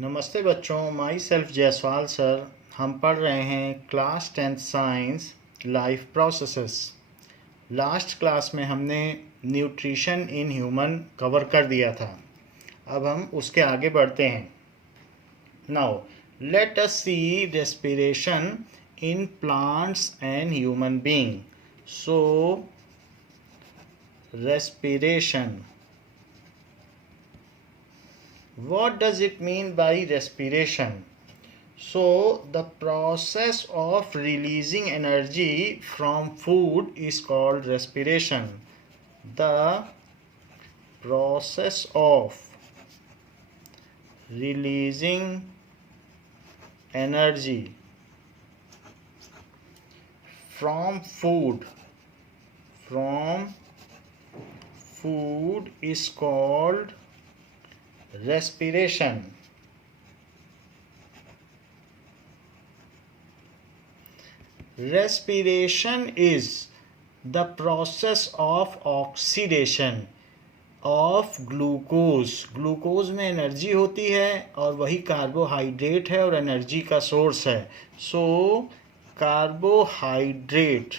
नमस्ते बच्चों, my self Jaiswal sir. हम पढ़ रहे हैं class 10th science life processes. Last class में हमने न्यूट्रिशन इन ह्यूमन कवर कर दिया था। अब हम उसके आगे बढ़ते हैं। Now let us see respiration in plants and human being. So respiration. What does it mean by respiration? So, the process of releasing energy from food is called respiration. The process of releasing energy from food is called respiration. Respiration is the process of oxidation of glucose. Glucose में energy होती है और वही carbohydrate है और energy का source है। So carbohydrate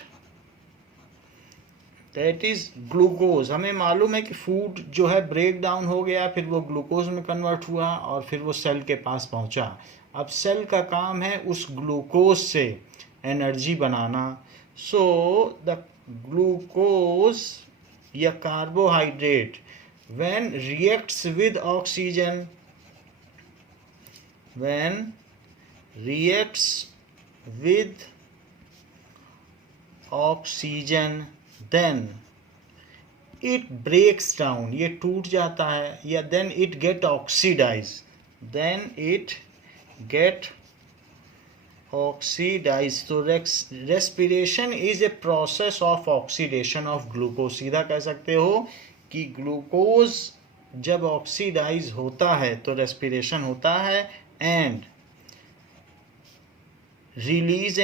that is glucose. हमें मालूम है कि फूड जो है ब्रेक डाउन हो गया, फिर वो ग्लूकोज में कन्वर्ट हुआ और फिर वो सेल के पास पहुंचा। अब सेल का काम है उस ग्लूकोज से energy banana. So the glucose या carbohydrate when reacts with oxygen, then it breaks down, ये टूट जाता है, या then it get oxidized, तो respiration is a process of oxidation of glucose। सीधा कह सकते हो कि ग्लूकोज जब ऑक्सीडाइज होता है तो रेस्पिरेशन होता है। And release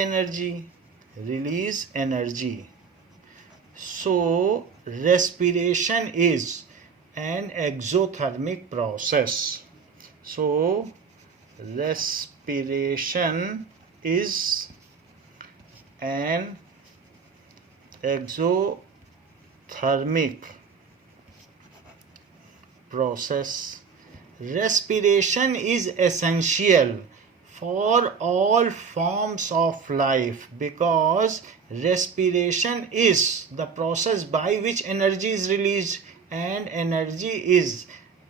energy. So respiration is an exothermic process. So respiration is an exothermic process. Respiration is essential for all forms of life because respiration is the process by which energy is released and energy is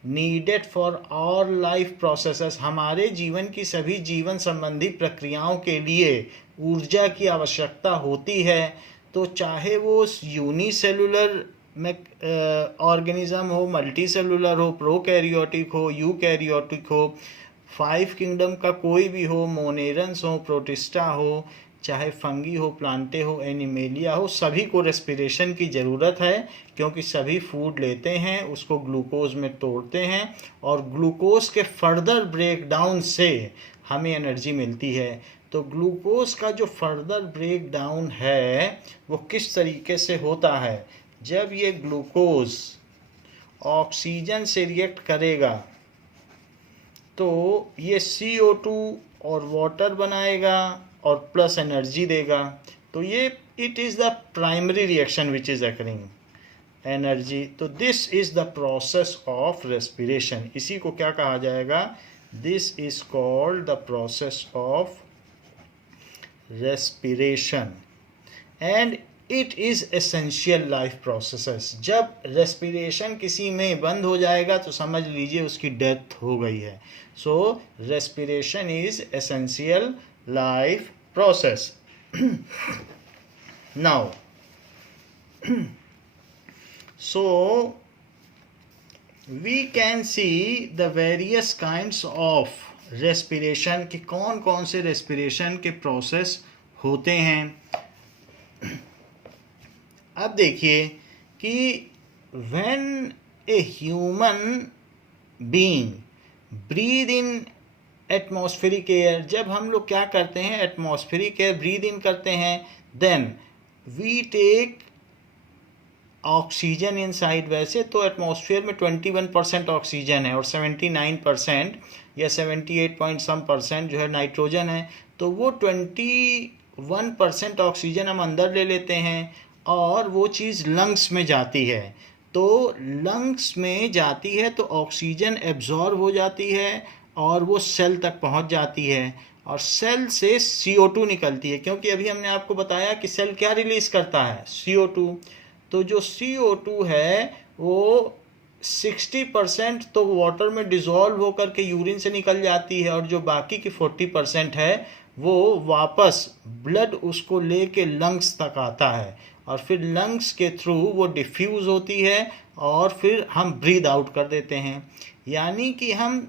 needed for all life processes। हमारे जीवन की सभी जीवन संबंधी प्रक्रियाओं के लिए ऊर्जा की आवश्यकता होती है। तो चाहे वो यूनिसेलुलर ऑर्गेनिज्म हो, मल्टी सेलुलर हो, प्रोकैरियोटिक हो, यूकैरियोटिक हो, 5 किंगडम का कोई भी हो, मोनेरन्स हो, प्रोटिस्टा हो, चाहे फंगी हो, प्लांटे हो, एनिमेलिया हो, सभी को रेस्पिरेशन की ज़रूरत है क्योंकि सभी फूड लेते हैं, उसको ग्लूकोज में तोड़ते हैं और ग्लूकोज के फर्दर ब्रेक डाउन से हमें एनर्जी मिलती है। तो ग्लूकोज का जो फर्दर ब्रेक डाउन है वो किस तरीके से होता है? जब ये ग्लूकोज ऑक्सीजन से रिएक्ट करेगा तो ये CO2 और वाटर बनाएगा और प्लस एनर्जी देगा। तो ये it is the primary reaction which is occurring energy. तो this is the process of respiration. इसी को क्या कहा जाएगा? This is called the process of respiration and it is essential life processes. जब रेस्पिरेशन किसी में बंद हो जाएगा तो समझ लीजिए उसकी डेथ हो गई है। So respiration is essential life process. Now so we can see the various kinds of respiration कि कौन कौन से रेस्पिरेशन के प्रोसेस होते हैं। अब देखिए कि when a human being breathe in atmospheric air, जब हम लोग क्या करते हैं, एटमॉस्फेरिक एयर ब्रीद इन करते हैं, then we take oxygen inside, वैसे तो एटमॉस्फेयर में 21% ऑक्सीजन है और 79% या 78 पॉइंट सम परसेंट जो है नाइट्रोजन है, तो वो 21% ऑक्सीजन हम अंदर ले लेते हैं और वो चीज़ लंग्स में जाती है। तो लंग्स में जाती है तो ऑक्सीजन एब्जॉर्ब हो जाती है और वो सेल तक पहुंच जाती है और सेल से CO2 निकलती है, क्योंकि अभी हमने आपको बताया कि सेल क्या रिलीज करता है, CO2। तो जो CO2 है वो 60% तो वाटर में डिज़ोल्व होकर के यूरिन से निकल जाती है और जो बाकी की 40% है वो वापस ब्लड उसको लेके लंग्स तक आता है और फिर लंग्स के थ्रू वो डिफ्यूज़ होती है और फिर हम ब्रीद आउट कर देते हैं। यानी कि हम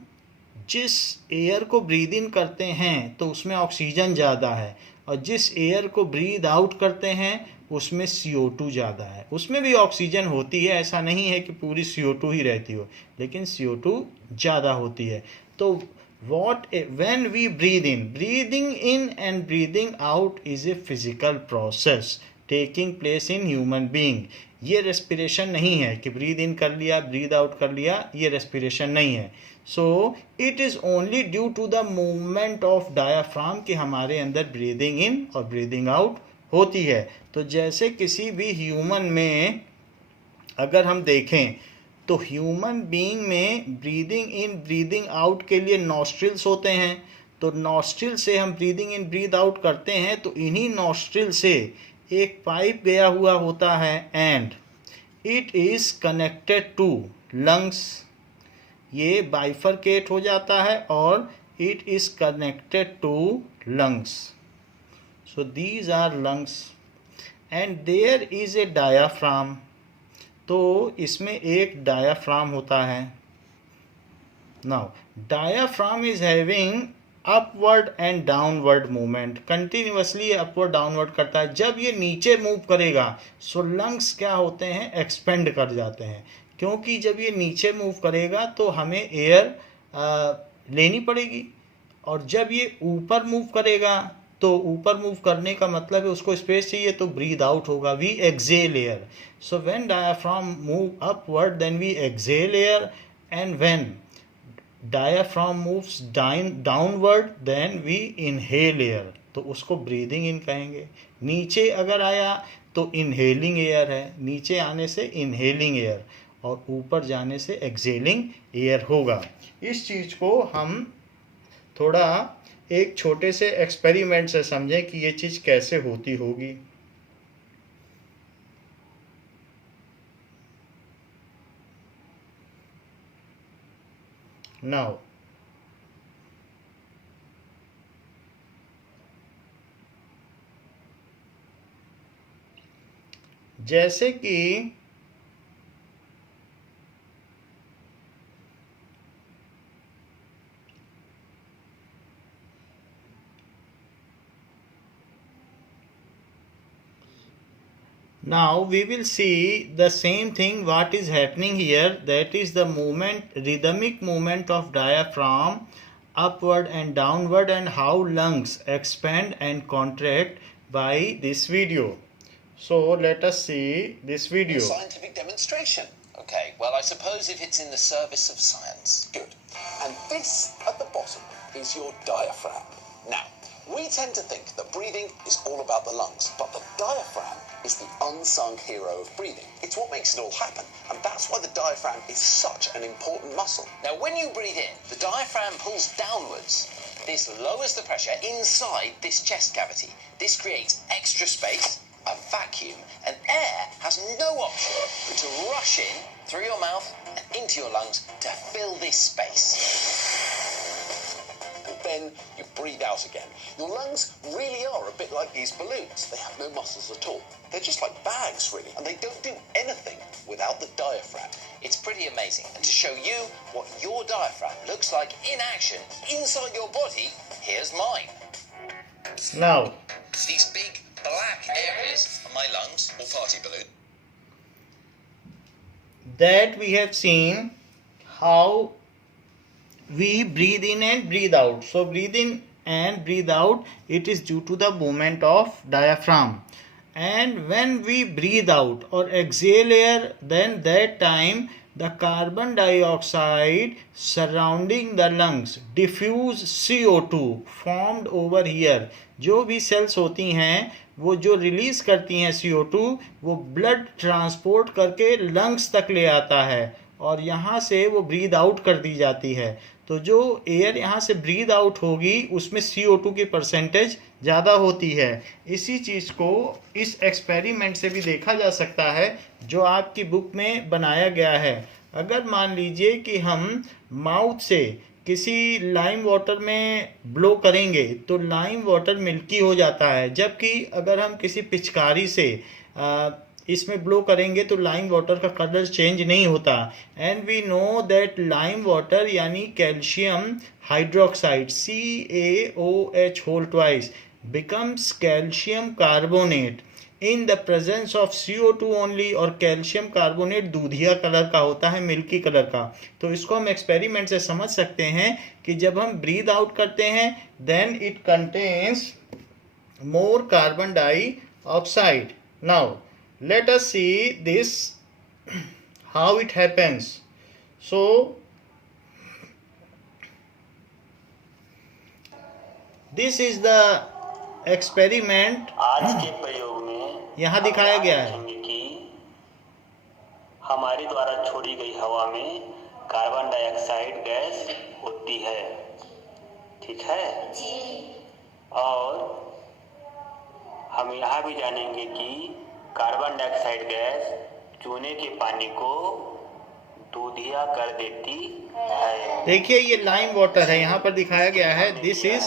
जिस एयर को ब्रीद इन करते हैं तो उसमें ऑक्सीजन ज़्यादा है और जिस एयर को ब्रीद आउट करते हैं उसमें CO2 ज़्यादा है। उसमें भी ऑक्सीजन होती है, ऐसा नहीं है कि पूरी CO2 ही रहती हो, लेकिन CO2 ज़्यादा होती है। तो when we breathing in and breathing out is a physical process taking place in human being। ये रेस्पिरेशन नहीं है कि ब्रीद इन कर लिया ब्रीद आउट कर लिया, ये रेस्पिरेशन नहीं है। So it is only due to the movement of diaphragm कि हमारे अंदर ब्रीदिंग इन और ब्रीदिंग आउट होती है। तो जैसे किसी भी ह्यूमन में अगर हम देखें तो ह्यूमन बीइंग में ब्रीदिंग इन ब्रीदिंग आउट के लिए नॉस्ट्रिल्स होते हैं, तो नॉस्ट्रिल से हम ब्रीदिंग इन ब्रीद आउट करते हैं तो इन्हीं नॉस्ट्रिल से एक पाइप गया हुआ होता है and it is connected to lungs. ये बाइफरकेट हो जाता है और it is connected to lungs. So these are lungs and there is a diaphragm. तो इसमें एक डायाफ्राम होता है। Now diaphragm is having upward and downward movement, continuously upward downward करता है। जब ये नीचे मूव करेगा सो लंग्स क्या होते हैं, एक्सपेंड कर जाते हैं, क्योंकि जब ये नीचे मूव करेगा तो हमें एयर लेनी पड़ेगी और जब ये ऊपर मूव करेगा तो ऊपर मूव करने का मतलब है उसको स्पेस चाहिए तो ब्रीद आउट होगा, we exhale air. So when diaphragm move upward then we exhale air and when diaphragm moves downward then we inhale air, तो उसको ब्रीदिंग इन कहेंगे। नीचे अगर आया तो इनहेलिंग एयर है, नीचे आने से इनहेलिंग एयर और ऊपर जाने से एक्सेलिंग एयर होगा। इस चीज़ को हम थोड़ा एक छोटे से एक्सपेरिमेंट से समझें कि ये चीज़ कैसे होती होगी। नाउ जैसे कि now we will see the same thing what is happening here, that is the movement, rhythmic movement of diaphragm upward and downward and how lungs expand and contract by this video. So let us see this video. Scientific demonstration. Okay, well, I suppose if it's in the service of science. Good. And this at the bottom is your diaphragm. Now, we tend to think that breathing is all about the lungs, but the diaphragm is the unsung hero of breathing. It's what makes it all happen, and that's why the diaphragm is such an important muscle. Now, when you breathe in, the diaphragm pulls downwards. This lowers the pressure inside this chest cavity. This creates extra space, a vacuum, and air has no option but to rush in through your mouth and into your lungs to fill this space. And then you breathe out again. Your lungs really are a bit like these balloons. They have no muscles at all. They're just like bags, really, and they don't do anything without the diaphragm. It's pretty amazing. And to show you what your diaphragm looks like in action inside your body, here's mine. Now, These big black areas are my lungs, or party balloon. that we have seen how we breathe in and breathe out. So breathe in and breathe out, it is due to the movement of diaphragm. and when we breathe out or exhale air, then that time the carbon dioxide surrounding the lungs diffuse CO2 formed over here. जो भी sales होती हैं वो जो release करती हैं CO2 वो blood transport करके लंग्स तक ले आता है और यहाँ से वो ब्रीद आउट कर दी जाती है। तो जो एयर यहाँ से ब्रीद आउट होगी उसमें CO2 की परसेंटेज ज़्यादा होती है। इसी चीज़ को इस एक्सपेरिमेंट से भी देखा जा सकता है जो आपकी बुक में बनाया गया है। अगर मान लीजिए कि हम माउथ से किसी लाइम वाटर में ब्लो करेंगे तो लाइम वाटर मिल्की हो जाता है, जबकि अगर हम किसी पिचकारी से इसमें ब्लो करेंगे तो लाइम वाटर का कलर चेंज नहीं होता। And we know that lime water यानी calcium hydroxide CaOH whole twice becomes calcium carbonate in the presence of CO2 only। और कैल्शियम कार्बोनेट दूधिया कलर का होता है, मिल्की कलर का। तो इसको हम एक्सपेरिमेंट से समझ सकते हैं कि जब हम ब्रीद आउट करते हैं then it contains more carbon dioxide. Now let us see this how it happens. So this is the experiment आज के प्रयोग में यहाँ दिखाया गया है कि हमारे द्वारा छोड़ी गई हवा में कार्बन डाइऑक्साइड गैस होती है, ठीक है जी। और हम यहाँ भी जानेंगे कि कार्बन डाइऑक्साइड गैस चूने के पानी को दूधिया कर देती है। देखिए ये लाइम वाटर है, यहाँ पर दिखाया गया है दिस इज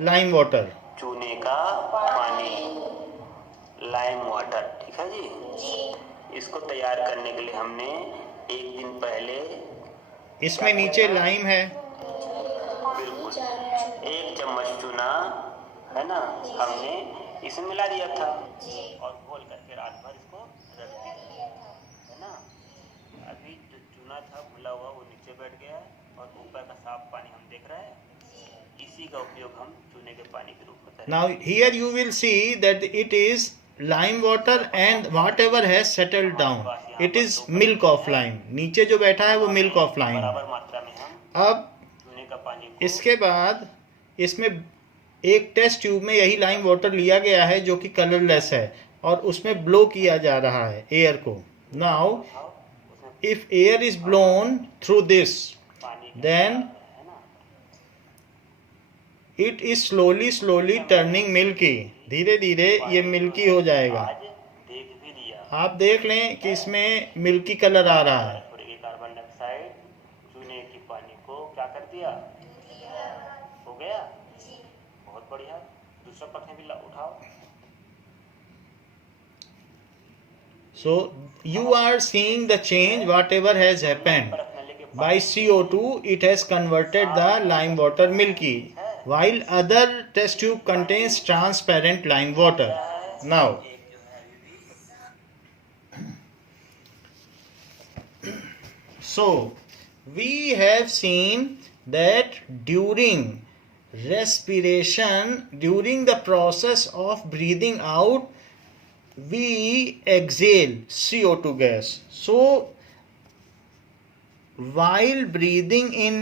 लाइम वाटर, चूने का पानी, लाइम वाटर, ठीक है जी। इसको तैयार करने के लिए हमने एक दिन पहले इसमें नीचे लाइम है, बिल्कुल 1 चम्मच चूना है ना, हमने इसमें मिला दिया था और घोल करके रात भर इसको रख दिया, है ना। अभी जो चूना था घुला हुआ वो नीचे बैठ गया और ऊपर का साफ पानी हम देख रहे हैं। इसी का उपयोग हम चूने के पानी के रूप में करें। now here you will see that it is lime water and whatever has settled down it is milk of lime। नीचे जो बैठा है वो milk of lime। बराबर मात्रा में हम अब चूने का पानी इसके बाद इसमें एक टेस्ट ट्यूब में यही लाइम वाटर लिया गया है जो कि कलरलेस है और उसमें ब्लो किया जा रहा है एयर को। Now if air is blown through this then it is slowly turning milky. धीरे धीरे ये मिल्की हो जाएगा। देख भी लिया, आप देख लें कि इसमें मिल्की कलर आ रहा है। कार्बन डाइऑक्साइड चूने की पानी को क्या कर दिया, हो गया, बहुत बढ़िया। दूसरा पक्ष भी उठाओ। So you are seeing the change whatever has happened by CO2 it has converted the lime water milky while other test tube contains transparent lime water। Now so we have seen that during respiration, during the process of breathing out we exhale CO2 gas। So while breathing in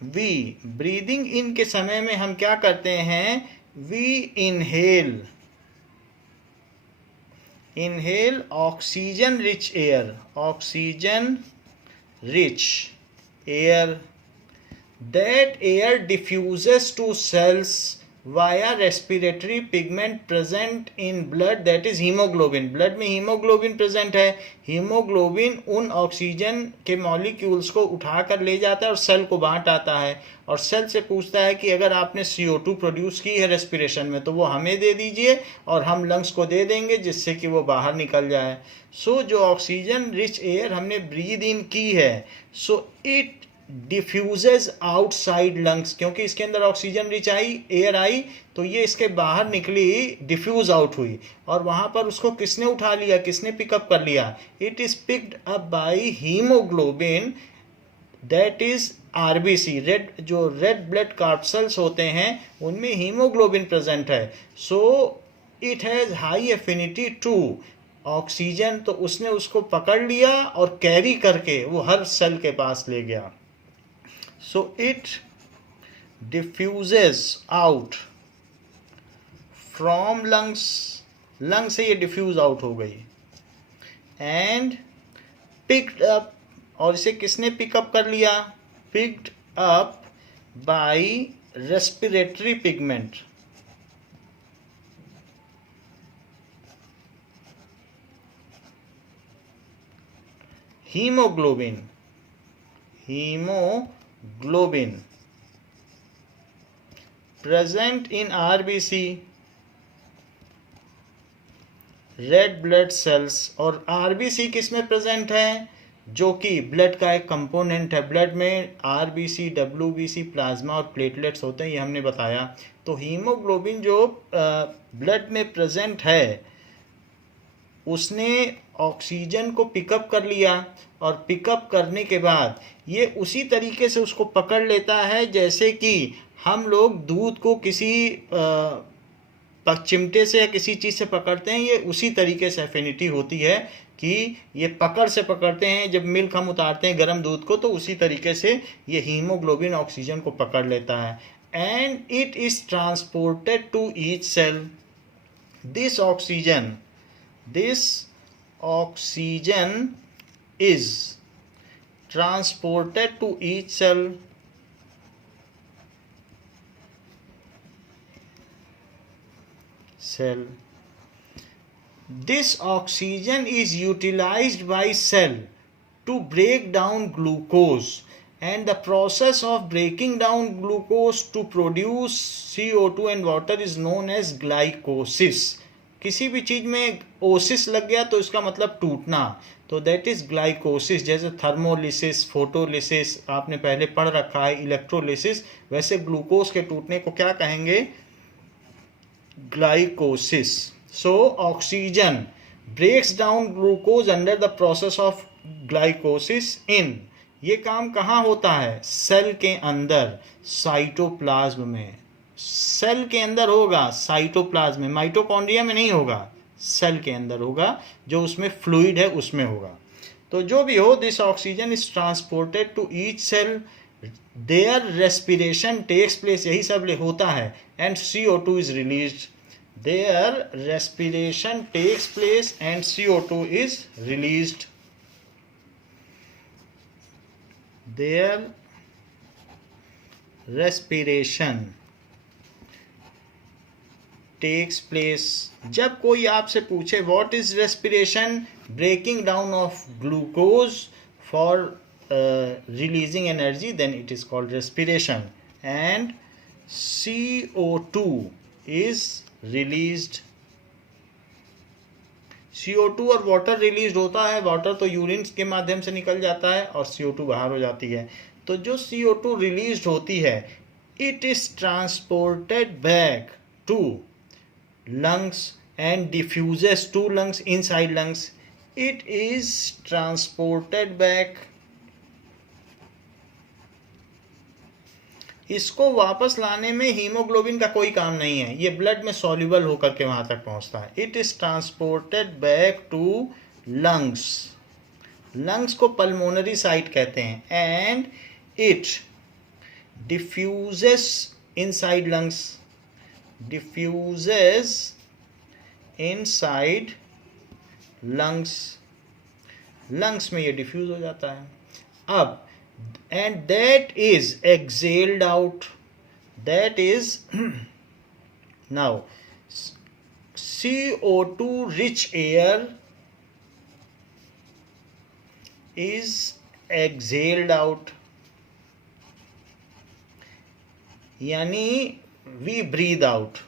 breathing in के समय में हम क्या करते हैं, we inhale oxygen rich air, that air diffuses to cells via respiratory pigment present in blood, that is hemoglobin। Blood में haemoglobin present है। Haemoglobin उन ऑक्सीजन के मॉलिक्यूल्स को उठा कर ले जाता है और सेल को बांट आता है और सेल से पूछता है कि अगर आपने CO2 प्रोड्यूस की है रेस्पिरेशन में तो वो हमें दे दीजिए और हम लंग्स को दे देंगे जिससे कि वो बाहर निकल जाए। सो जो ऑक्सीजन रिच एयर हमने ब्रीद इन की है so it diffuses outside lungs, क्योंकि इसके अंदर ऑक्सीजन रिच एयर आई तो ये इसके बाहर निकली, डिफ्यूज आउट हुई और वहाँ पर उसको किसने उठा लिया, किसने पिकअप कर लिया, it is picked up by haemoglobin that is RBC, जो रेड ब्लड कार्पसेल्स होते हैं उनमें हीमोग्लोबिन प्रेजेंट है. So it has high affinity to oxygen. तो उसने उसको पकड़ लिया और कैरी करके वो हर सेल के पास ले गया. So it diffuses out from lungs, lung से ये डिफ्यूज आउट हो गई, एंड पिक्ड अप, और इसे किसने पिकअप कर लिया? Picked up bye respiratory pigment. Haemoglobin present in RBC, red blood cells. और आरबीसी किस में प्रेजेंट है? जो कि ब्लड का एक कंपोनेंट है. ब्लड में आरबीसी, डब्ल्यूबीसी, प्लाज्मा और प्लेटलेट्स होते हैं, ये हमने बताया. तो हीमोग्लोबिन जो ब्लड में प्रेजेंट है उसने ऑक्सीजन को पिकअप कर लिया, और पिकअप करने के बाद ये उसी तरीके से उसको पकड़ लेता है जैसे कि हम लोग दूध को किसी चिमटे से या किसी चीज़ से पकड़ते हैं. ये उसी तरीके से एफिनिटी होती है कि ये पकड़ से पकड़ते हैं. जब मिल्क हम उतारते हैं गर्म दूध को, तो उसी तरीके से ये हीमोग्लोबिन ऑक्सीजन को पकड़ लेता है. And it is transported to each cell. This oxygen is transported to each cell. This oxygen is utilized by cell to break down glucose, and the process of breaking down glucose to produce CO2 and water is known as glycolysis. किसी भी चीज़ में Oasis लग गया तो इसका मतलब टूटना, तो दैट इज ग्लाइकोसिस. जैसे थर्मोलिसिस, फोटोलिसिस आपने पहले पढ़ रखा है, इलेक्ट्रोलिसिस, वैसे ग्लूकोज के टूटने को क्या कहेंगे? Glycolysis. So oxygen breaks down glucose under the process of glycolysis in. ये काम कहाँ होता है? सेल के अंदर, साइटोप्लाज्म में. सेल के अंदर होगा, साइटोप्लाज्म में, माइटोकॉन्ड्रिया में नहीं होगा, सेल के अंदर होगा, जो उसमें फ्लूइड है उसमें होगा. तो जो भी हो, this oxygen is transported to each cell, there respiration takes place, यही सब होता है, and CO2 is released. There respiration takes place and CO2 is released. There respiration takes place. जब कोई आपसे पूछे what is respiration, breaking down of glucose for releasing energy, then it is called respiration. And CO2 is released. CO2 और water release होता है. Water तो urine के माध्यम से निकल जाता है और CO2 बाहर हो जाती है. तो जो CO2 रिलीज होती है, it is transported back to lungs and diffuses to lungs, inside lungs. It is transported back. इसको वापस लाने में हीमोग्लोबिन का कोई काम नहीं है, ये ब्लड में सॉल्युबल होकर के वहां तक पहुंचता है. It is transported back to lungs. Lungs को पल्मोनरी साइट कहते हैं. And it diffuses inside lungs. diffuses inside lungs. lungs में ये डिफ्यूज हो जाता है. अब and that is exhaled out. That is now CO2 rich air is exhaled out. यानी we breathe out.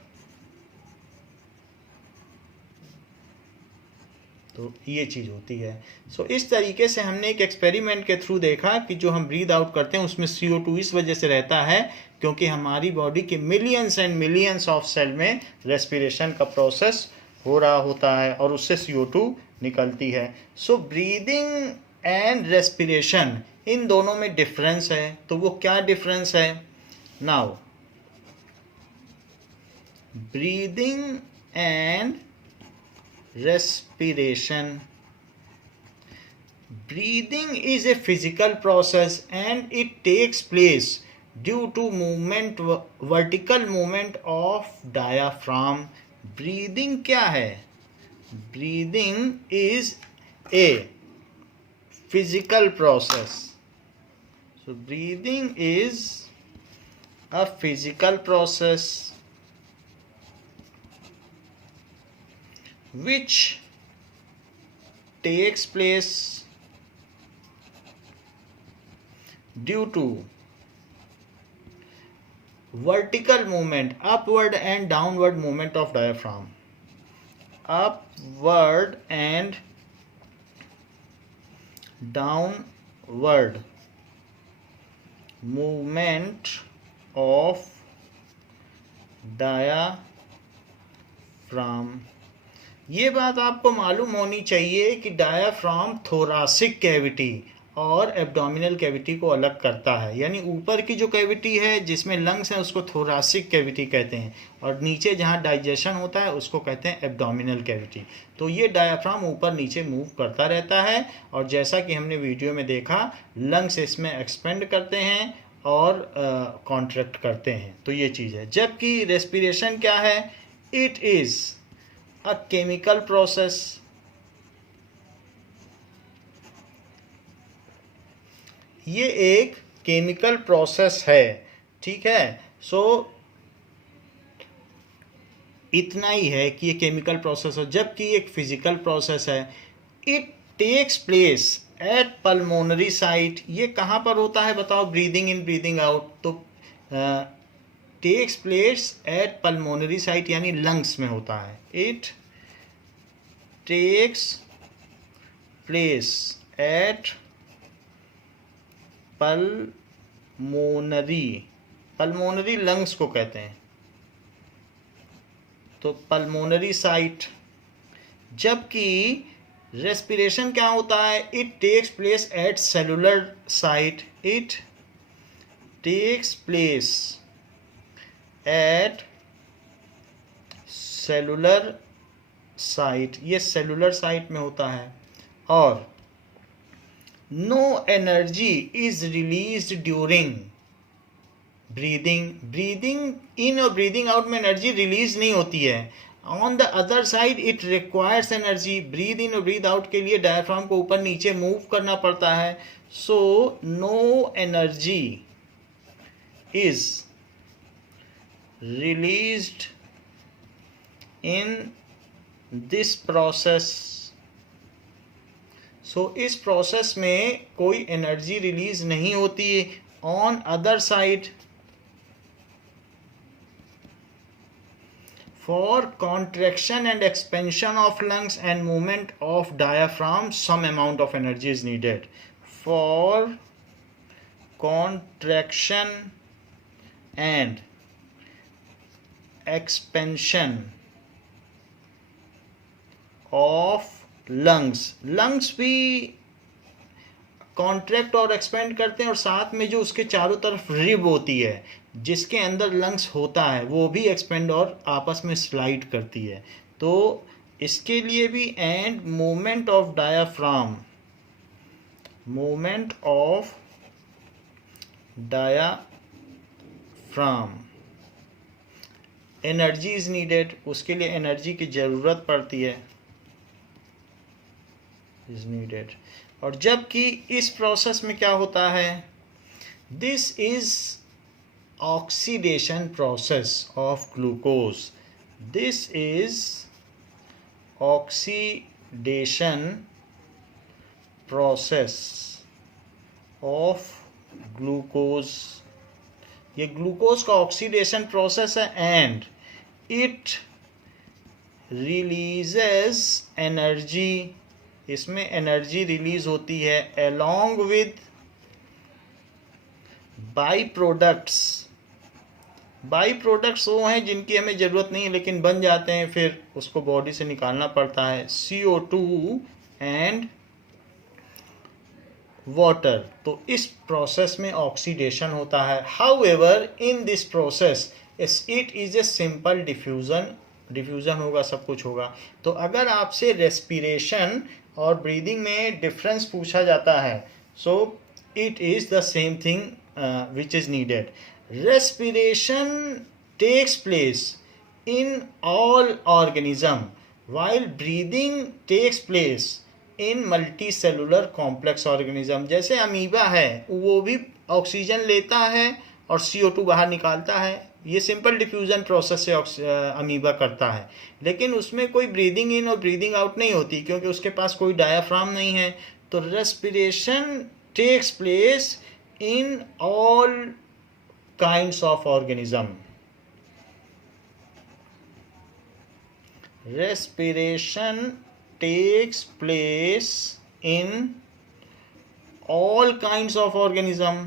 तो ये चीज़ होती है. सो इस तरीके से हमने एक एक्सपेरिमेंट के थ्रू देखा कि जो हम ब्रीद आउट करते हैं उसमें CO2 इस वजह से रहता है क्योंकि हमारी बॉडी के millions and millions of cell में रेस्पिरेशन का प्रोसेस हो रहा होता है और उससे CO2 निकलती है. सो ब्रीदिंग एंड रेस्पिरेशन इन दोनों में डिफरेंस है, तो वो क्या डिफरेंस है? Now breathing and respiration. Breathing is a physical process and it takes place due to movement, vertical movement of diaphragm. Breathing क्या है? Breathing is a physical process. So breathing is a physical process which takes place due to vertical movement, upward and downward movement of diaphragm. Upward and downward movement of diaphragm. ये बात आपको मालूम होनी चाहिए कि diaphragm thoracic cavity और abdominal cavity को अलग करता है। यानी ऊपर की जो कैविटी है जिसमें लंग्स हैं उसको थोरासिक कैविटी कहते हैं, और नीचे जहाँ डाइजेशन होता है उसको कहते हैं एब्डोमिनल कैविटी। तो ये डायाफ्राम ऊपर नीचे मूव करता रहता है, और जैसा कि हमने वीडियो में देखा, लंग्स इसमें एक्सपेंड करते हैं और कॉन्ट्रैक्ट करते हैं। तो ये चीज़ है। जबकि रेस्पिरेशन क्या है? It is a chemical process. ये एक केमिकल प्रोसेस है, ठीक है। सो इतना ही है कि ये केमिकल प्रोसेस है, जबकि एक फिजिकल प्रोसेस है। It takes place at pulmonary site. ये कहाँ पर होता है बताओ? Breathing in breathing out. तो takes place at pulmonary site यानी लंग्स में होता है। It takes place at pulmonary, pulmonary lungs को कहते हैं, तो पल्मोनरी साइट। जबकि रेस्पिरेशन क्या होता है? It takes place at cellular site. It takes place at cellular site. ये सेलुलर साइट में होता है। और no energy is released during breathing. Breathing in और ब्रीदिंग आउट में एनर्जी रिलीज नहीं होती है। On the other side it requires energy. Breathe in और ब्रीद आउट के लिए डायफ्राम को ऊपर नीचे मूव करना पड़ता है। So no energy is released in this process. सो इस प्रोसेस में कोई एनर्जी रिलीज नहीं होती है। On other side, for contraction and expansion of lungs and movement of diaphragm some amount of energy is needed. For contraction and expansion of lungs. Lungs भी contract और expand करते हैं, और साथ में जो उसके चारों तरफ रिब होती है जिसके अंदर लंग्स होता है वो भी एक्सपेंड और आपस में स्लाइड करती है। तो इसके लिए भी and movement of diaphragm, movement of diaphragm energy is needed. उसके लिए एनर्जी की ज़रूरत पड़ती है, इज नीडेड। और जबकि इस प्रोसेस में क्या होता है? This is oxidation process of glucose. This is oxidation process of glucose. ये ग्लूकोज का ऑक्सीडेशन प्रोसेस है, एंड इट रिलीजेस एनर्जी। इसमें एनर्जी रिलीज होती है along with by products. By products वो हैं जिनकी हमें ज़रूरत नहीं है लेकिन बन जाते हैं, फिर उसको बॉडी से निकालना पड़ता है। CO2 and water. तो इस प्रोसेस में ऑक्सीडेशन होता है। However in this process it is a simple diffusion होगा, सब कुछ होगा। तो अगर आपसे रेस्पिरेशन और ब्रीदिंग में डिफरेंस पूछा जाता है, so it is the same thing which is needed. Respiration takes place in all organism while breathing takes place in multicellular complex organism। जैसे अमीबा है वो भी ऑक्सीजन लेता है और CO2 बाहर निकालता है, ये सिंपल डिफ्यूजन प्रोसेस से अमीबा करता है, लेकिन उसमें कोई ब्रीदिंग इन और ब्रीदिंग आउट नहीं होती क्योंकि उसके पास कोई डायाफ्राम नहीं है। तो respiration takes place in all kinds of organism. Respiration takes place in all kinds of organism।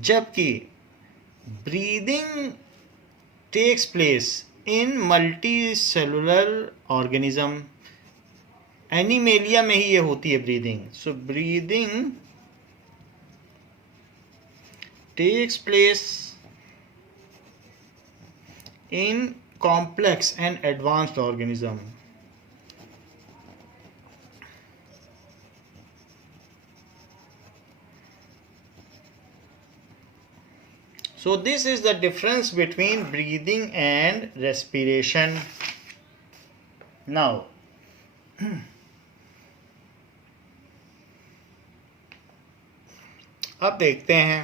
जबकि breathing takes place in multicellular organism. Animalia में ही ये होती है ब्रीदिंग। So breathing takes place in complex and advanced organism। So this is the difference between breathing and respiration। Now अब देखते हैं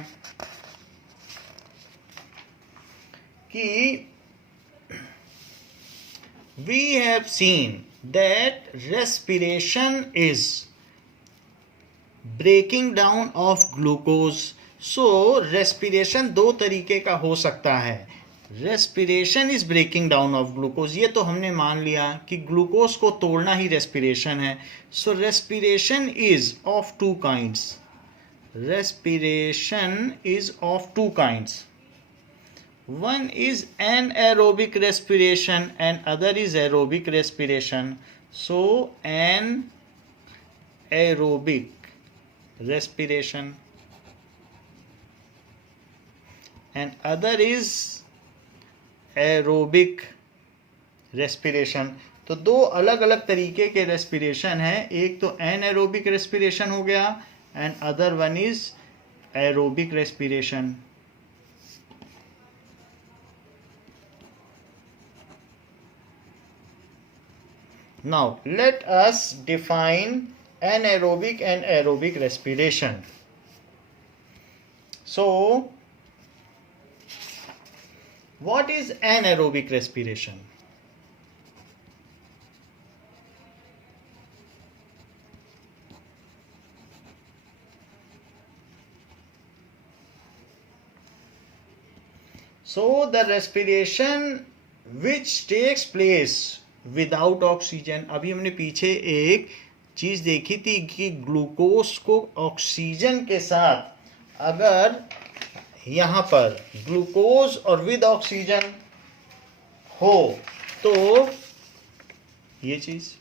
कि we have seen that respiration is breaking down of glucose। so respiration दो तरीके का हो सकता है। respiration is breaking down of glucose, ये तो हमने मान लिया कि ग्लूकोज को तोड़ना ही respiration है। so respiration is of two kinds। respiration is of two kinds। one is anaerobic respiration and other is aerobic respiration। so anaerobic respiration and other is aerobic respiration। तो दो अलग अलग तरीके के रेस्पिरेशन है, एक तो एनएरोबिक रेस्पिरेशन हो गया and other one is aerobic respiration. Now let us define anaerobic and aerobic respiration। So what is anaerobic respiration? So the respiration which takes place without oxygen. अभी हमने पीछे एक चीज देखी थी कि ग्लूकोज को ऑक्सीजन के साथ अगर यहाँ पर ग्लूकोज और विद ऑक्सीजन हो तो ये चीज,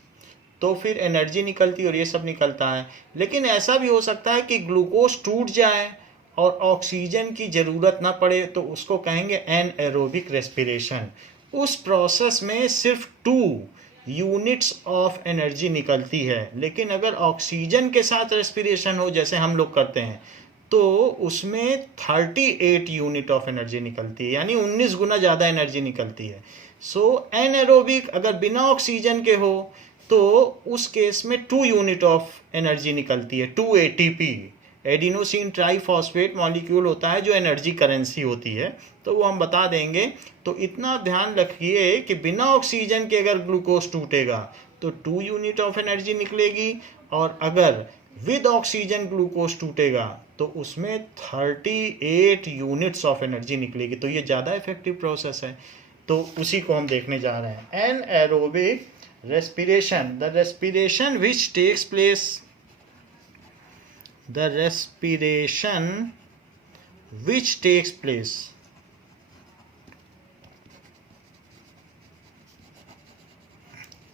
तो फिर एनर्जी निकलती और ये सब निकलता है। लेकिन ऐसा भी हो सकता है कि ग्लूकोज टूट जाए और ऑक्सीजन की जरूरत ना पड़े, तो उसको कहेंगे एनएरोबिक रेस्पिरेशन। उस प्रोसेस में सिर्फ 2 यूनिट्स ऑफ एनर्जी निकलती है, लेकिन अगर ऑक्सीजन के साथ रेस्पिरेशन हो जैसे हम लोग करते हैं तो उसमें 38 यूनिट ऑफ एनर्जी निकलती है, यानी 19 गुना ज़्यादा एनर्जी निकलती है। सो एनएरोबिक अगर बिना ऑक्सीजन के हो तो उस केस में 2 यूनिट ऑफ एनर्जी निकलती है, 2 ATP। एडिनोसिन ट्राइफॉस्फेट मॉलिक्यूल होता है जो एनर्जी करेंसी होती है, तो वो हम बता देंगे। तो इतना ध्यान रखिए कि बिना ऑक्सीजन के अगर ग्लूकोज टूटेगा तो 2 यूनिट ऑफ एनर्जी निकलेगी, और अगर विद ऑक्सीजन ग्लूकोज टूटेगा तो उसमें 38 यूनिट्स ऑफ एनर्जी निकलेगी। तो ये ज़्यादा इफेक्टिव प्रोसेस है, तो उसी को हम देखने जा रहे हैं। Anaerobic respiration, the respiration which takes place, the respiration which takes place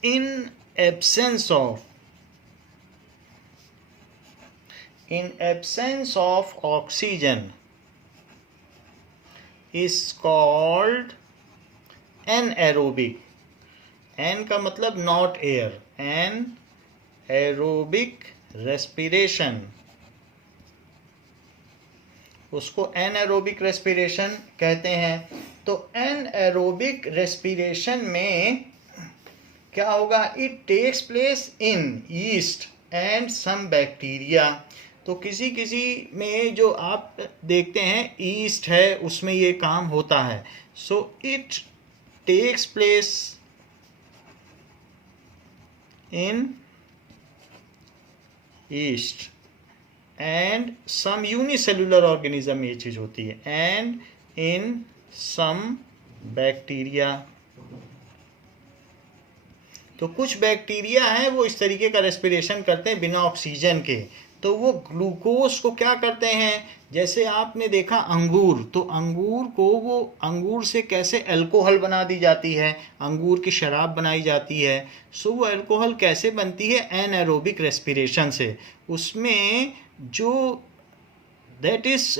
in absence of oxygen is called anaerobic. N का मतलब not air, anaerobic respiration, उसको anaerobic respiration कहते हैं। तो anaerobic respiration में क्या होगा? It takes place in yeast and some bacteria. तो किसी किसी में जो आप देखते हैं ईस्ट है, उसमें ये काम होता है। So it takes place in yeast and some unicellular organism, ये चीज होती है, एंड इन सम बैक्टीरिया। तो कुछ बैक्टीरिया हैं वो इस तरीके का रेस्पिरेशन करते हैं बिना ऑक्सीजन के। तो वो ग्लूकोज को क्या करते हैं? जैसे आपने देखा अंगूर, तो अंगूर को वो अंगूर से कैसे अल्कोहल बना दी जाती है, अंगूर की शराब बनाई जाती है। सो वो अल्कोहल कैसे बनती है? एनारोबिक रेस्पिरेशन से। उसमें जो दैट इज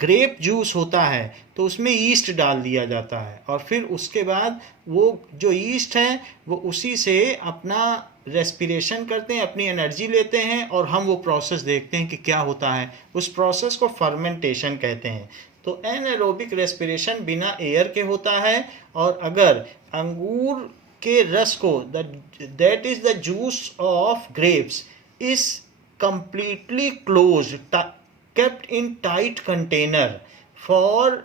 ग्रेप जूस होता है, तो उसमें ईस्ट डाल दिया जाता है और फिर उसके बाद वो जो ईस्ट है वो उसी से अपना रेस्पिरेशन करते हैं, अपनी एनर्जी लेते हैं और हम वो प्रोसेस देखते हैं कि क्या होता है। उस प्रोसेस को फर्मेंटेशन कहते हैं। तो एनारोबिक रेस्पिरेशन बिना एयर के होता है। और अगर अंगूर के रस को, that is the juice of grapes, is completely closed, kept in tight container for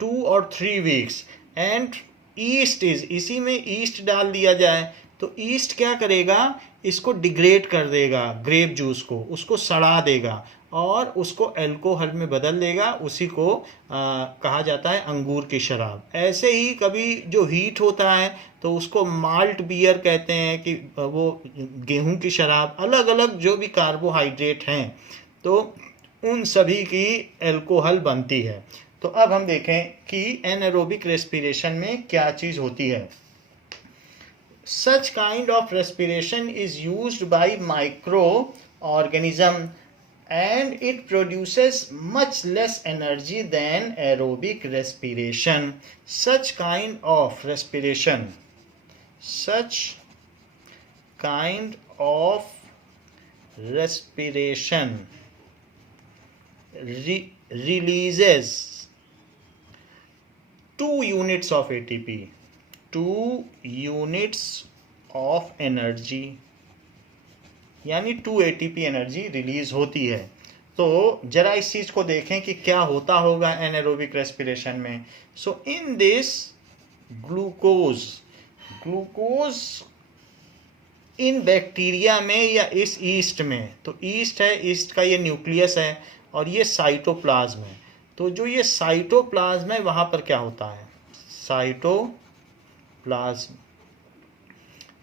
2 or 3 weeks and yeast is, इसी में ईस्ट डाल दिया जाए तो ईस्ट क्या करेगा? इसको डिग्रेड कर देगा, ग्रेप जूस को, उसको सड़ा देगा और उसको अल्कोहल में बदल देगा। उसी को कहा जाता है अंगूर की शराब। ऐसे ही कभी जो हीट होता है तो उसको माल्ट बियर कहते हैं, कि वो गेहूं की शराब। अलग अलग जो भी कार्बोहाइड्रेट हैं तो उन सभी की अल्कोहल बनती है। तो अब हम देखें कि एनारोबिक रेस्पिरेशन में क्या चीज़ होती है। Such kind of respiration is used by micro organism and it produces much less energy than aerobic respiration. Such kind of respiration releases 2 units of ATP, 2 units of energy, यानी 2 ATP energy release होती है। तो जरा इस चीज को देखें कि क्या होता होगा एनारोबिक रेस्पिरेशन में। So in this glucose in bacteria में या इस ईस्ट में, तो ईस्ट है, ईस्ट का ये न्यूक्लियस है और ये साइटोप्लाज्म है। तो जो ये साइटोप्लाज्म है वहां पर क्या होता है? साइटोप्लाज्म।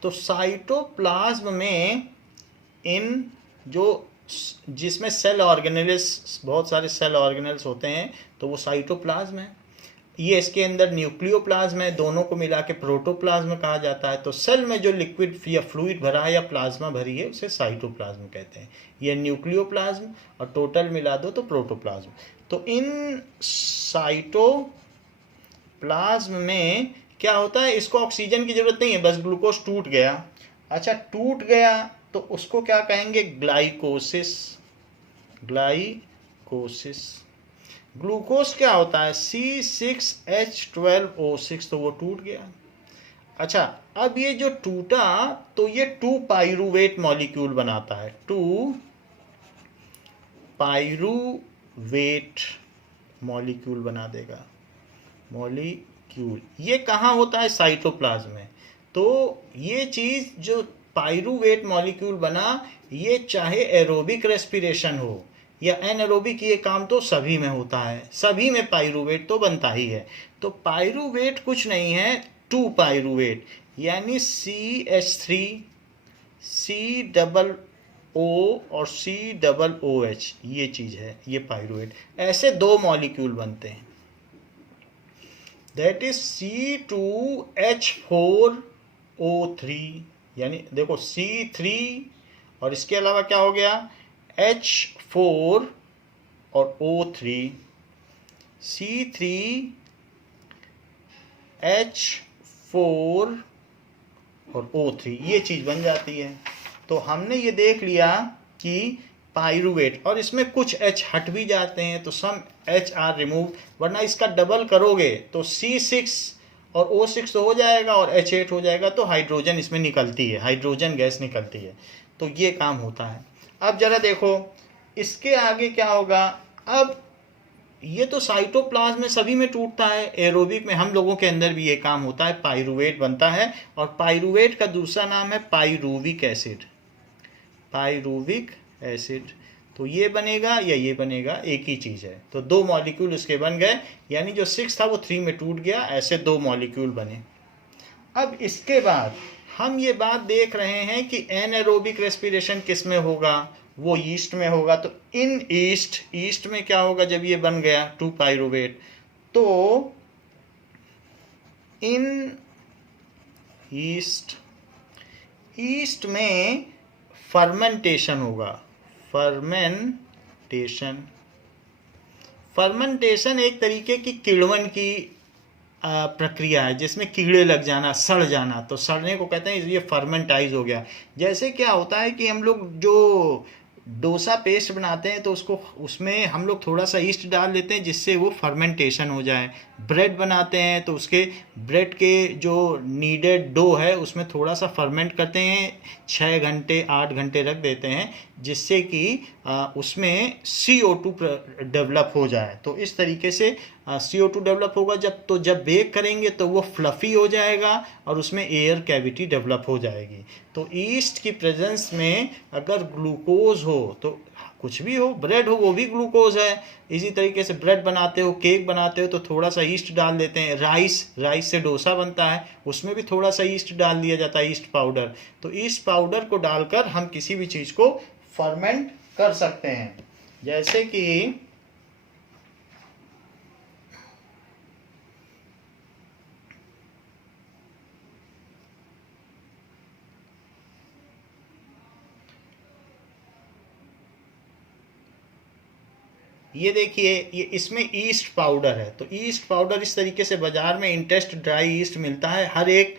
तो साइटोप्लाज्म में इन जो जिसमें सेल ऑर्गेनेल्स, बहुत सारे सेल ऑर्गेनेल्स होते हैं, तो वो साइटोप्लाज्म है। ये इसके अंदर न्यूक्लियोप्लाज्म है, दोनों को मिला के प्रोटोप्लाज्म कहा जाता है। तो सेल में जो लिक्विड या फ्लूइड भरा है या प्लाज्मा भरी है उसे साइटोप्लाज्म कहते हैं। ये न्यूक्लियोप्लाज्म और टोटल मिला दो तो प्रोटोप्लाज्म। तो इन साइटोप्लाज्म में क्या होता है? इसको ऑक्सीजन की जरूरत नहीं है, बस ग्लूकोज टूट गया। अच्छा, टूट गया तो उसको क्या कहेंगे? ग्लाइकोसिस। ग्लूकोज क्या होता है? C6H12O6, तो वो टूट गया। अच्छा, अब ये जो टूटा तो ये 2 पाइरूवेट मॉलिक्यूल बनाता है, 2 पाइरूवेट मॉलिक्यूल बना देगा। मॉलिक्यूल ये कहाँ होता है? साइटोप्लाज्म में। तो ये चीज जो पाइरूवेट मॉलिक्यूल बना, ये चाहे एरोबिक रेस्पिरेशन हो या एनारोबिक, ये काम तो सभी में होता है, सभी में पाइरूवेट तो बनता ही है। तो पाइरूवेट कुछ नहीं है, 2 पाइरूवेट यानी CH3, COO और COOH, ये चीज है, ये पाइरूवेट। ऐसे 2 मॉलिक्यूल बनते हैं, दैट इज C2H4O3 यानी देखो C3 और इसके अलावा क्या हो गया H4 और O3, C3 H4 और O3 ये चीज़ बन जाती है। तो हमने ये देख लिया कि पाइरूवेट, और इसमें कुछ H हट भी जाते हैं तो सम H आर रिमूव, वरना इसका डबल करोगे तो C6 और O6 तो हो जाएगा और H8 हो जाएगा, तो हाइड्रोजन इसमें निकलती है, हाइड्रोजन गैस निकलती है। तो ये काम होता है। अब जरा देखो इसके आगे क्या होगा। अब ये तो साइटोप्लाज्म में सभी में टूटता है, एरोबिक में हम लोगों के अंदर भी ये काम होता है, पाइरूवेट बनता है। और पाइरूवेट का दूसरा नाम है पाइरूविक एसिड, पाइरूविक एसिड। तो ये बनेगा या ये बनेगा, एक ही चीज़ है। तो 2 मॉलिक्यूल इसके बन गए, यानी जो 6 था वो 3 में टूट गया, ऐसे 2 मॉलिक्यूल बने। अब इसके बाद हम ये बात देख रहे हैं कि एनएरोबिक रेस्पिरेशन किस में होगा, वो ईस्ट में होगा। तो इन ईस्ट में क्या होगा जब ये बन गया 2 पाइरूवेट, तो इन ईस्ट में फर्मेंटेशन होगा, फर्मेंटेशन एक तरीके की किण्वन की प्रक्रिया है, जिसमें कीड़े लग जाना, सड़ जाना, तो सड़ने को कहते हैं, ये फर्मेंटाइज हो गया। जैसे क्या होता है कि हम लोग जो डोसा पेस्ट बनाते हैं तो उसमें हम लोग थोड़ा सा ईस्ट डाल देते हैं जिससे वो फर्मेंटेशन हो जाए। ब्रेड बनाते हैं तो उसके ब्रेड के जो नीडेड डो है उसमें थोड़ा सा फर्मेंट करते हैं, 6 घंटे 8 घंटे रख देते हैं, जिससे कि उसमें CO2 डेवलप हो जाए। तो इस तरीके से CO2 डेवलप होगा जब बेक करेंगे तो वो फ्लफ़ी हो जाएगा और उसमें एयर कैविटी डेवलप हो जाएगी। तो ईस्ट की प्रेजेंस में अगर ग्लूकोज हो तो कुछ भी हो, ब्रेड हो वो भी ग्लूकोज है। इसी तरीके से ब्रेड बनाते हो, केक बनाते हो तो थोड़ा सा ईस्ट डाल देते हैं। राइस से डोसा बनता है, उसमें भी थोड़ा सा ईस्ट डाल दिया जाता है, ईस्ट पाउडर। तो ईस्ट पाउडर को डालकर हम किसी भी चीज़ को फर्मेंट कर सकते हैं। जैसे कि ये देखिए, ये इसमें ईस्ट पाउडर है। तो ईस्ट पाउडर इस तरीके से बाज़ार में इंटेस्ट ड्राई ईस्ट मिलता है। हर एक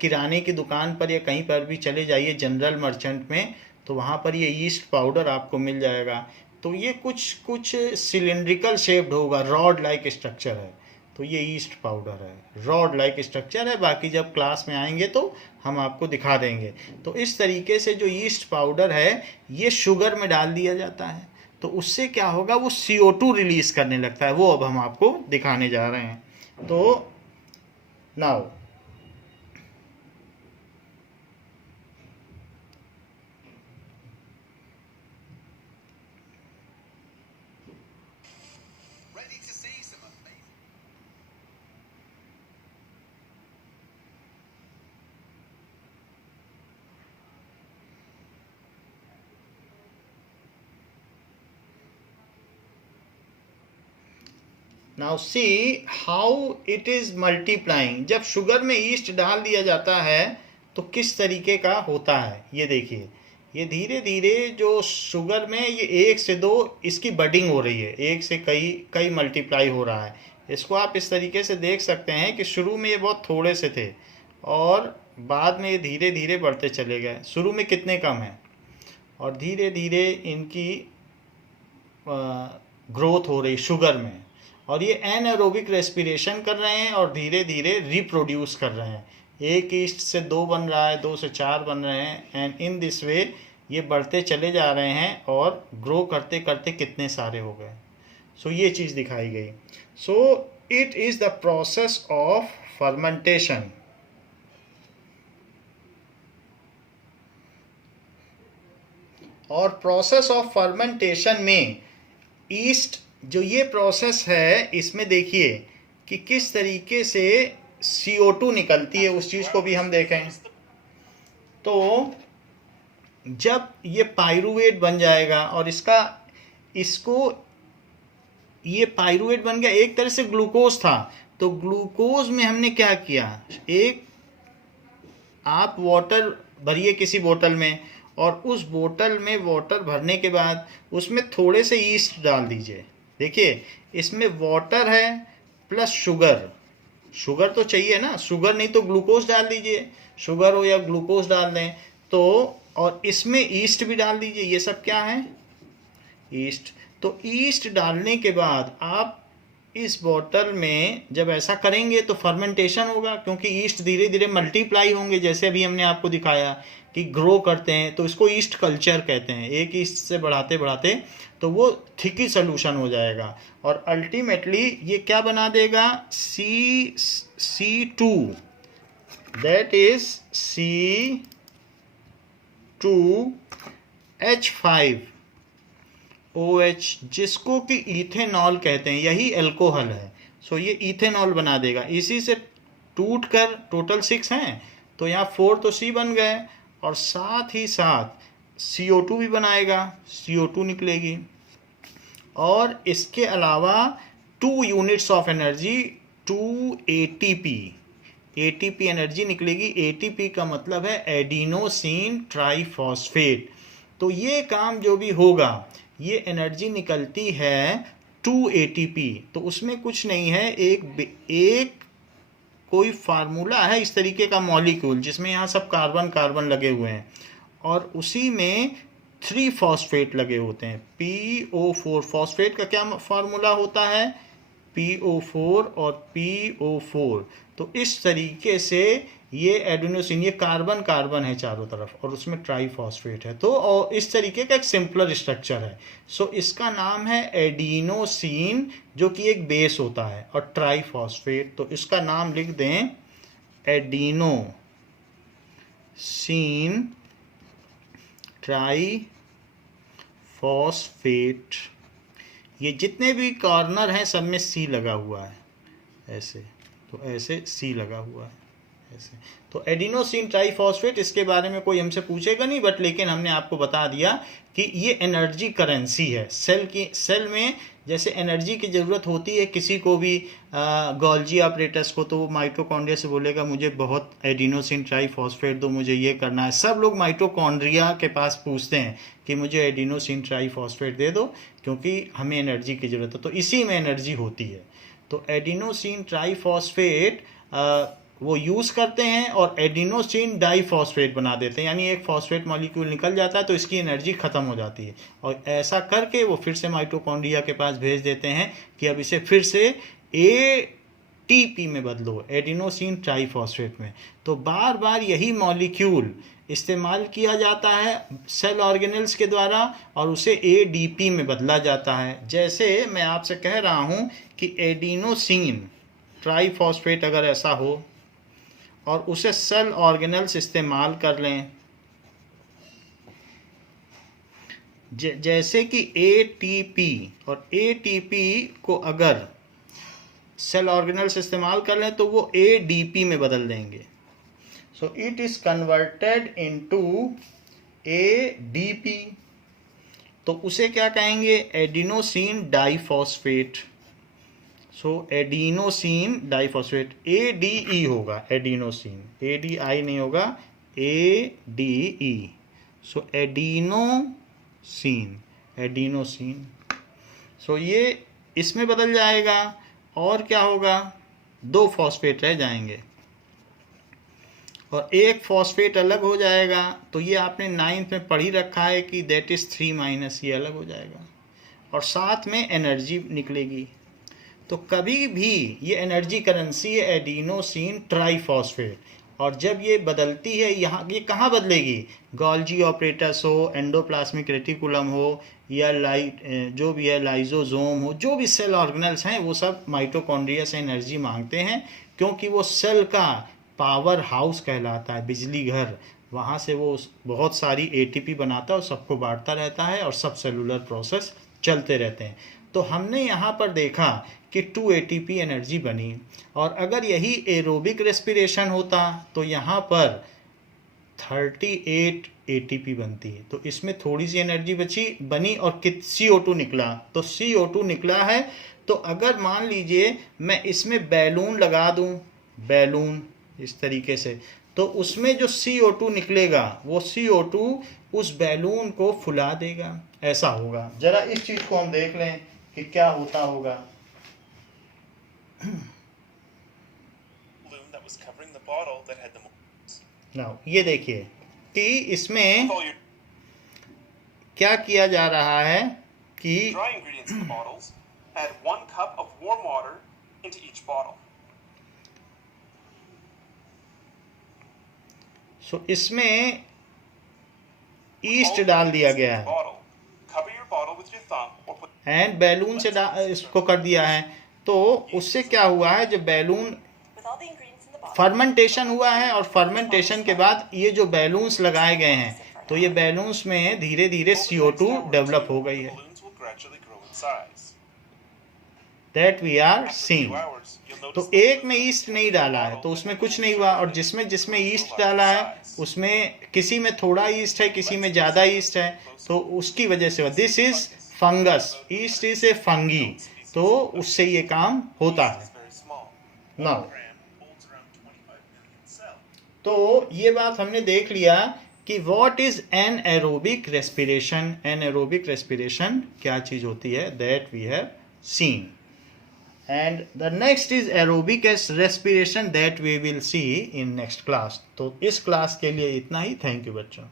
किराने की दुकान पर या कहीं पर भी चले जाइए जनरल मर्चेंट में, तो वहाँ पर ये ईस्ट पाउडर आपको मिल जाएगा। तो ये कुछ सिलिंड्रिकल शेप्ड होगा, रॉड लाइक स्ट्रक्चर है। तो ये ईस्ट पाउडर है, रॉड लाइक स्ट्रक्चर है। बाकी जब क्लास में आएंगे तो हम आपको दिखा देंगे। तो इस तरीके से जो ईस्ट पाउडर है ये शुगर में डाल दिया जाता है, तो उससे क्या होगा, वो CO2 रिलीज करने लगता है। वो अब हम आपको दिखाने जा रहे हैं। तो now now see how it is multiplying. जब शुगर में ईस्ट डाल दिया जाता है तो किस तरीके का होता है, ये देखिए। ये धीरे धीरे जो शुगर में ये 1 से 2 इसकी बडिंग हो रही है, 1 से कई मल्टीप्लाई हो रहा है। इसको आप इस तरीके से देख सकते हैं कि शुरू में ये बहुत थोड़े से थे और बाद में ये धीरे धीरे बढ़ते चले गए। शुरू में कितने कम हैं और धीरे धीरे इनकी ग्रोथ हो रही शुगर में, और ये एनएरोबिक रेस्पिरेशन कर रहे हैं और धीरे धीरे रिप्रोड्यूस कर रहे हैं। 1 ईस्ट से 2 बन रहा है, 2 से 4 बन रहे हैं, एंड इन दिस वे ये बढ़ते चले जा रहे हैं और ग्रो करते करते कितने सारे हो गए। सो ये चीज़ दिखाई गई। सो it is the process of fermentation. और प्रोसेस ऑफ फर्मेंटेशन में ईस्ट जो ये प्रोसेस है इसमें देखिए कि किस तरीके से CO2 निकलती है, उस चीज़ को भी हम देखें। तो जब ये पाइरूवेट बन जाएगा और ये पाइरूवेट बन गया, एक तरह से ग्लूकोज था। तो ग्लूकोज में हमने क्या किया, एक आप वाटर भरिए किसी बोतल में, और उस बोतल में वाटर भरने के बाद उसमें थोड़े से ईस्ट डाल दीजिए। देखिए इसमें वाटर है प्लस शुगर, शुगर तो चाहिए ना, शुगर नहीं तो ग्लूकोज डाल दीजिए, शुगर हो या ग्लूकोज डाल दें तो, और इसमें ईस्ट भी डाल दीजिए। ये सब क्या है? ईस्ट। तो ईस्ट डालने के बाद आप इस बोतल में जब ऐसा करेंगे तो फर्मेंटेशन होगा, क्योंकि ईस्ट धीरे धीरे मल्टीप्लाई होंगे, जैसे अभी हमने आपको दिखाया कि ग्रो करते हैं, तो इसको ईस्ट कल्चर कहते हैं। एक ईस्ट से बढ़ाते बढ़ाते तो वो थिकी सोल्यूशन हो जाएगा, और अल्टीमेटली ये क्या बना देगा? C2, दैट इज C2H5OH, जिसको कि इथेनॉल कहते हैं, यही अल्कोहल है। सो ये इथेनॉल बना देगा। इसी से टूट कर टोटल 6 हैं, तो यहाँ 4 तो C बन गए, और साथ ही साथ CO2 भी बनाएगा, CO2 निकलेगी, और इसके अलावा 2 units of energy, 2 ATP energy निकलेगी। ATP का मतलब है एडिनोसिन ट्राइफॉस्फेट। तो ये काम जो भी होगा, ये एनर्जी निकलती है 2 ATP। तो उसमें कुछ नहीं है, एक कोई फार्मूला है इस तरीके का मॉलिक्यूल, जिसमें यहाँ सब कार्बन कार्बन लगे हुए हैं, और उसी में 3 फॉस्फेट लगे होते हैं, PO4। फॉस्फेट का क्या फार्मूला होता है? PO4 और PO4। तो इस तरीके से ये एडिनोसिन, ये कार्बन कार्बन है चारों तरफ, और उसमें ट्राइफॉस्फेट है। तो और इस तरीके का एक सिंपलर स्ट्रक्चर है। सो इसका नाम है एडिनोसिन, जो कि एक बेस होता है, और ट्राइफॉस्फेट, तो इसका नाम लिख दें एडिनोसिन ट्राइफॉस्फेट। ये जितने भी कॉर्नर हैं सब में C लगा हुआ है, ऐसे, तो ऐसे C लगा हुआ है ऐसे। तो एडिनोसिन ट्राइफॉस्फेट, इसके बारे में कोई हमसे पूछेगा नहीं, बट लेकिन हमने आपको बता दिया कि ये एनर्जी करेंसी है। सेल में जैसे एनर्जी की ज़रूरत होती है किसी को भी, गोल्जी ऑपरेटर्स को, तो वो माइटोकॉन्ड्रिया से बोलेगा मुझे बहुत एडिनोसिन ट्राइफॉस्फेट दो, मुझे ये करना है। सब लोग माइटोकॉन्ड्रिया के पास पूछते हैं कि मुझे एडिनोसिन ट्राइफॉस्फेट दे दो, क्योंकि हमें एनर्जी की ज़रूरत है। तो इसी में एनर्जी होती है। तो एडिनोसिन ट्राइफॉस्फेट वो यूज़ करते हैं और एडिनोसिन डाइफॉस्फेट बना देते हैं, यानी एक फॉस्फेट मॉलिक्यूल निकल जाता है तो इसकी एनर्जी ख़त्म हो जाती है, और ऐसा करके वो फिर से माइटोकॉन्ड्रिया के पास भेज देते हैं कि अब इसे फिर से ATP में बदलो, एडिनोसिन ट्राइफॉस्फेट में। तो बार बार यही मॉलिक्यूल इस्तेमाल किया जाता है सेल ऑर्गेनल्स के द्वारा, और उसे ADP में बदला जाता है। जैसे मैं आपसे कह रहा हूँ कि एडिनोसिन ट्राइफॉस्फेट अगर ऐसा हो और उसे सेल ऑर्गेनल्स इस्तेमाल कर लें, जैसे कि ATP, और ATP को अगर सेल ऑर्गेनल्स इस्तेमाल कर लें तो वो ADP में बदल देंगे। So it is converted into ADP। तो उसे क्या कहेंगे? Adenosine diphosphate. So adenosine diphosphate, ADE होगा, एडिनोसिन, ADI नहीं होगा, ADE। सो एडिनोसिन। सो ये इसमें बदल जाएगा, और क्या होगा? 2 फॉस्फेट रह जाएंगे, और एक फॉस्फेट अलग हो जाएगा। तो ये आपने 9th में पढ़ ही रखा है कि दैट इज 3- ये अलग हो जाएगा, और साथ में एनर्जी निकलेगी। तो कभी भी ये एनर्जी करेंसी है एडिनोसिन ट्राइफॉस्फेट, और जब ये बदलती है, यहाँ ये कहाँ बदलेगी? गोल्जी ऑपरेटर्स हो, एंडोप्लाज्मिक रेटिकुलम हो, या जो भी है लाइजोसोम हो, जो भी सेल ऑर्गेनल्स हैं वो सब माइटोकॉन्ड्रिया से एनर्जी मांगते हैं, क्योंकि वो सेल का पावर हाउस कहलाता है, बिजली घर। वहाँ से वो बहुत सारी ATP बनाता है और सबको बांटता रहता है, और सब सेलुलर प्रोसेस चलते रहते हैं। तो हमने यहाँ पर देखा कि 2 ATP एनर्जी बनी, और अगर यही एरोबिक रेस्पिरेशन होता तो यहाँ पर 38 ATP बनती है। तो इसमें थोड़ी सी एनर्जी बनी, और CO2 निकला। तो CO2 निकला है, तो अगर मान लीजिए मैं इसमें बैलून लगा दूँ, बैलून इस तरीके से, तो उसमें जो CO2 निकलेगा वो CO2 उस बैलून को फुला देगा, ऐसा होगा। जरा इस चीज को हम देख लें कि क्या होता होगा। balloon that was covering the bottle that had the now ये देखिए कि इसमें all your क्या किया जा रहा है कि dry ingredients in the bottles. Add 1 cup of warm water into each bottle. इसमें ईस्ट डाल दिया गया है Bottle. Cover your bottle with your thumb or put and balloon से इसको कर दिया है। तो उससे क्या हुआ है, जब बैलून फर्मेंटेशन हुआ है और फर्मेंटेशन के बाद ये जो बैलून्स लगाए गए हैं तो ये बैलून्स में धीरे धीरे CO2 डेवलप हो गई है। balloons will gradually grow in size. That we are After a seeing. few hours, you'll notice तो the एक में ईस्ट नहीं डाला है तो उसमें कुछ नहीं हुआ, और जिसमें जिसमें ईस्ट डाला है उसमें किसी में थोड़ा ईस्ट है, किसी में ज़्यादा ईस्ट है, तो उसकी वजह से this is fungus, east is a fungi, तो उससे ये काम होता है। is very small. ना 1 gram holds around 25 million cells. तो ये बात हमने देख लिया कि what is anaerobic respiration. Anaerobic respiration क्या चीज होती है, that we have seen. And the next is aerobic respiration that we will see in next class. तो इस क्लास के लिए इतना ही। थैंक यू बच्चों।